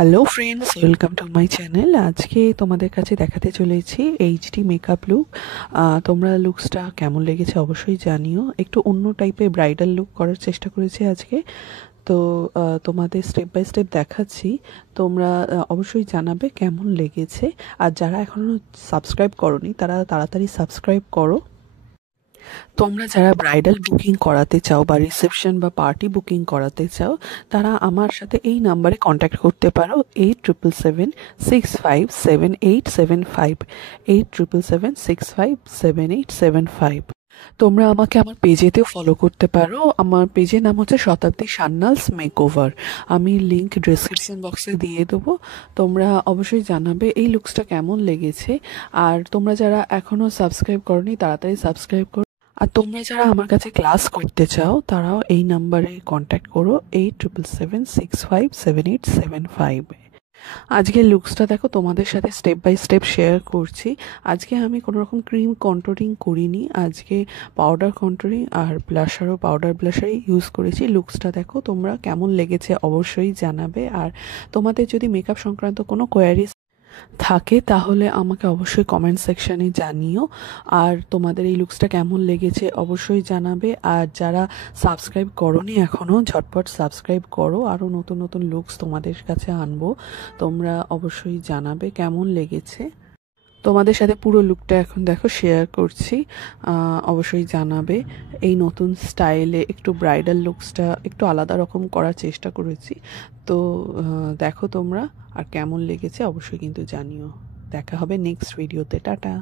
Hello friends, welcome to my channel. আজকে তোমাদের কাছে দেখাতে চলেছি এইচডি মেকআপ লুক। তোমরা লুকসটা কেমন লেগেছে অবশ্যই জানিও। একটু অন্য টাইপের ব্রাইডাল লুক করার চেষ্টা করেছি আজকে। তো তোমাদের স্টেপ বাই স্টেপ দেখাচ্ছি, তোমরা অবশ্যই জানাবে কেমন লেগেছে। আর যারা এখনও সাবস্ক্রাইব করোনি তারা তাড়াতাড়ি সাবস্ক্রাইব করো। তোমরা যারা ব্রাইডাল বুকিং করাতে চাও বা রিসেপশন বা পার্টি বুকিং করাতে চাও, তারা আমার সাথে এই নাম্বারে কন্ট্যাক্ট করতে পারো 8777657875, 8777657875। তোমরা আমাকে আমার পেজেতেও ফলো করতে পারো। আমার পেজের নাম হচ্ছে শতাব্দী সান্যালস মেকওভার। আমি লিংক ডেসক্রিপশন বক্সে দিয়ে দেবো। তোমরা অবশ্যই জানাবে এই লুকসটা কেমন লেগেছে। আর তোমরা যারা এখনও সাবস্ক্রাইব করোনি তাড়াতাড়ি সাবস্ক্রাইব করো। আর তোমরা যারা আমার কাছে ক্লাস করতে চাও তারাও এই নাম্বারে কন্ট্যাক্ট করো 8777657875। আজকের লুকসটা দেখো, তোমাদের সাথে স্টেপ বাই স্টেপ শেয়ার করছি। আজকে আমি কোনো রকম ক্রিম কন্ট্রোলিং করিনি, আজকে পাউডার কন্ট্রোলিং আর ব্লাশারও পাউডার ব্লাশারই ইউজ করেছি। লুকসটা দেখো তোমরা কেমন লেগেছে অবশ্যই জানাবে। আর তোমাদের যদি মেকআপ সংক্রান্ত কোনো কোয়ারিজ থাকে তাহলে আমাকে অবশ্যই কমেন্ট সেকশানে জানিও। আর তোমাদের এই লুকসটা কেমন লেগেছে অবশ্যই জানাবে। আর যারা সাবস্ক্রাইব করোনি এখনও, ঝটপট সাবস্ক্রাইব করো, আরও নতুন নতুন লুকস তোমাদের কাছে আনবো। তোমরা অবশ্যই জানাবে কেমন লেগেছে। তোমাদের সাথে পুরো লুকটা এখন দেখো শেয়ার করছি, অবশ্যই জানাবে। এই নতুন স্টাইলে একটু ব্রাইডাল লুকসটা একটু আলাদা রকম করার চেষ্টা করেছি। তো দেখো তোমরা, আর কেমন লেগেছে অবশ্যই কিন্তু জানিও। দেখা হবে নেক্সট ভিডিওতে। টাটা।